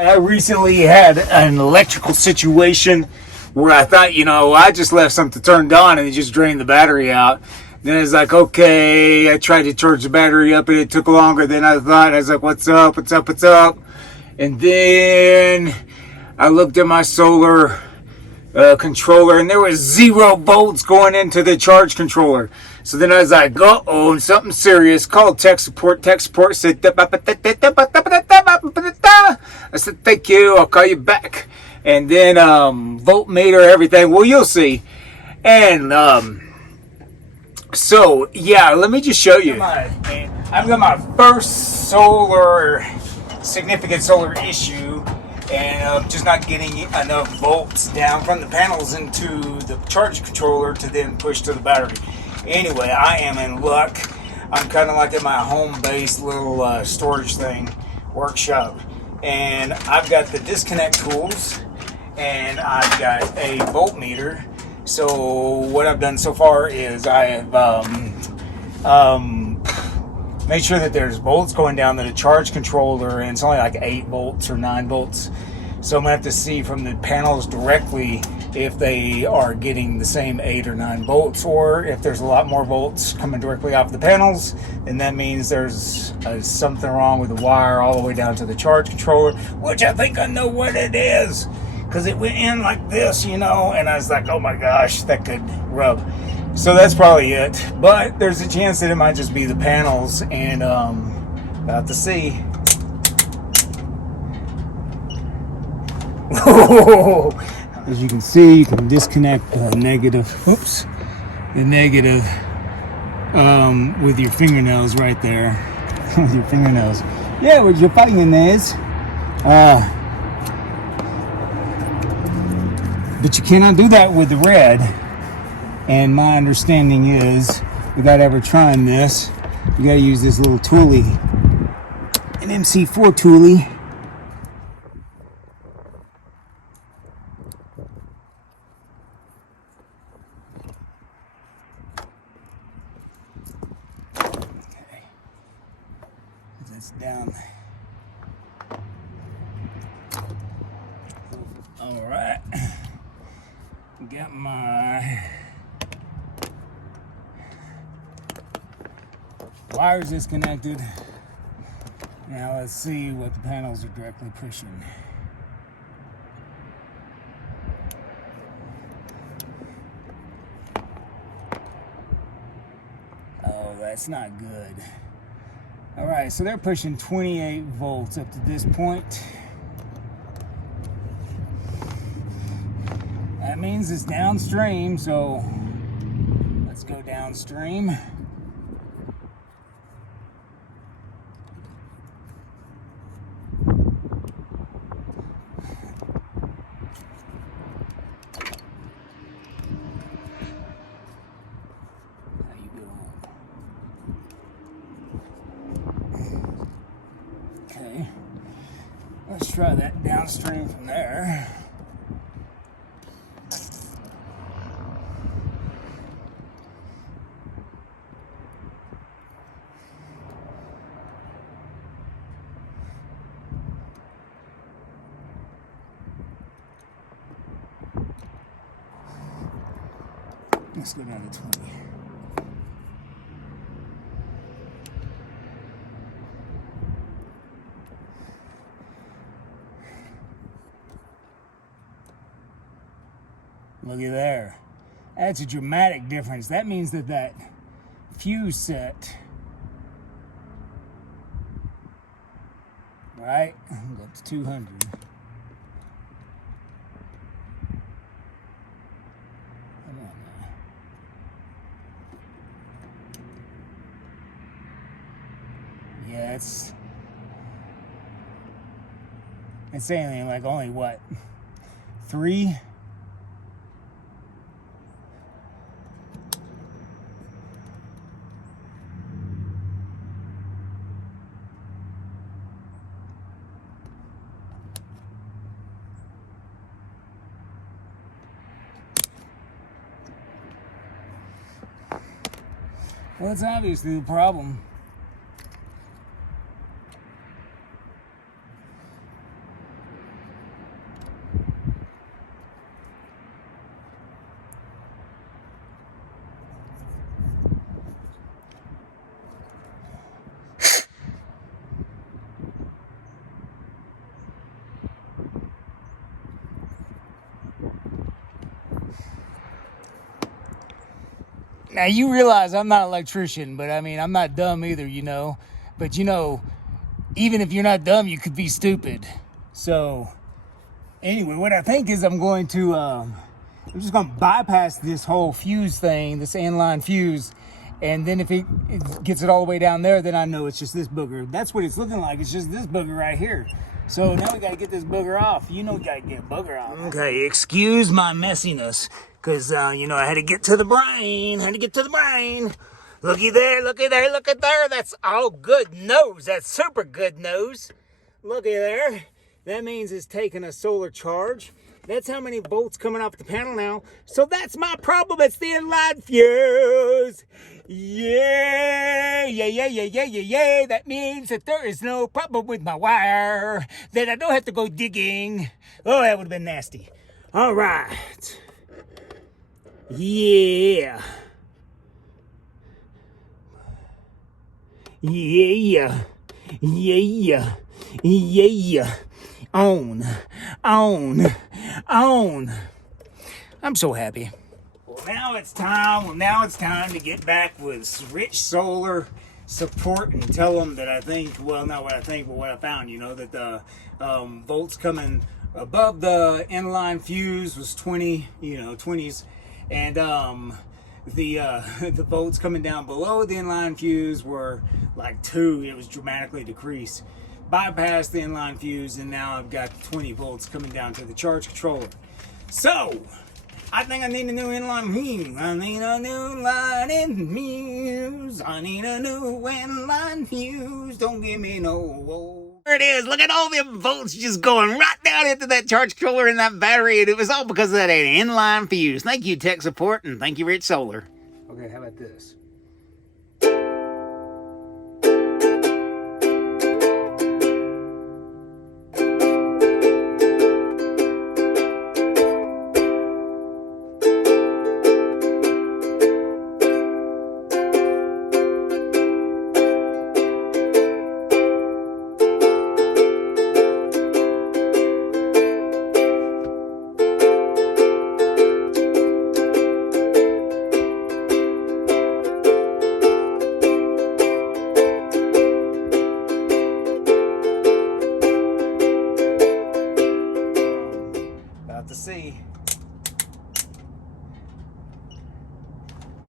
I recently had an electrical situation where I thought, I just left something turned on and it just drained the battery out. Then it's like, okay, I tried to charge the battery up and it took longer than I thought. I was like, what's up? And then I looked at my solar controller and there was 0 volts going into the charge controller. So then I was like, uh-oh, something serious. Called tech support. Tech support said, I said, thank you, I'll call you back. And then voltmeter, everything. Well, you'll see. And so, yeah, let me just show you. I've got my first significant solar issue. And I'm just not getting enough volts down from the panels into the charge controller to then push to the battery. Anyway, I am in luck. I'm kind of like in my home-based little storage thing, workshop. And I've got the disconnect tools, and I've got a voltmeter. So what I've done so far is I have made sure that there's volts going down to the charge controller, and it's only like 8 volts or 9 volts. So I'm going to have to see from the panels directly if they are getting the same 8 or 9 volts, or if there's a lot more volts coming directly off the panels, and that means there's something wrong with the wire all the way down to the charge controller, which I think I know what it is, because it went in like this, and I was like, oh my gosh, that could rub. So that's probably it, but there's a chance that it might just be the panels, and about to see. As you can see, you can disconnect the negative with your fingernails right there. With your fingernails. Yeah, with your fingernails. But you cannot do that with the red. And my understanding is, without ever trying this, you gotta use this little toolie, an MC4 toolie. Okay, that's down. All right, got my wires disconnected. Now let's see what the panels are directly pushing. Oh, that's not good. All right, so they're pushing 28 volts up to this point. That means it's downstream, so let's go downstream. Okay, let's try that downstream from there. Let's go down to 20. Look at there. That's a dramatic difference. That means that fuse set, right? Go up to 200. Come on now. Yeah, it's saying like only what? 3? Well, that's obviously the problem. Now you realize I'm not an electrician, but I mean, I'm not dumb either, you know. But you know, even if you're not dumb, you could be stupid. So anyway, what I think is I'm just going to bypass this whole fuse thing, this inline fuse. And then if it gets it all the way down there, then I know it's just this booger. That's what it's looking like. It's just this booger right here. So now we got to get this booger off. You know we got to get booger off. Okay, excuse my messiness. Because, you know, I had to get to the brain. Looky there, looky there, look at there. That's all good nose. That's super good nose. Looky there. That means it's taking a solar charge. That's how many volts coming off the panel now. So that's my problem. It's the inline fuse. Yeah. That means that there is no problem with my wire. That I don't have to go digging. Oh, that would have been nasty. All right. Yeah. On. I'm so happy. Well, now it's time to get back with Rich Solar Support and tell them that I think, well, not what I think, but what I found, you know, that the volts coming above the inline fuse was 20, you know, 20s, and the volts coming down below the inline fuse were like 2. It was dramatically decreased. Bypassed the inline fuse, and now I've got 20 volts coming down to the charge controller. So I think I need a new inline fuse. I need a new line fuse. I need a new inline fuse. Don't give me no woe. There it is. Look at all them volts just going right down into that charge controller and that battery, and it was all because of that inline fuse. Thank you, tech support, and thank you, Rich Solar. Okay, how about this? To see.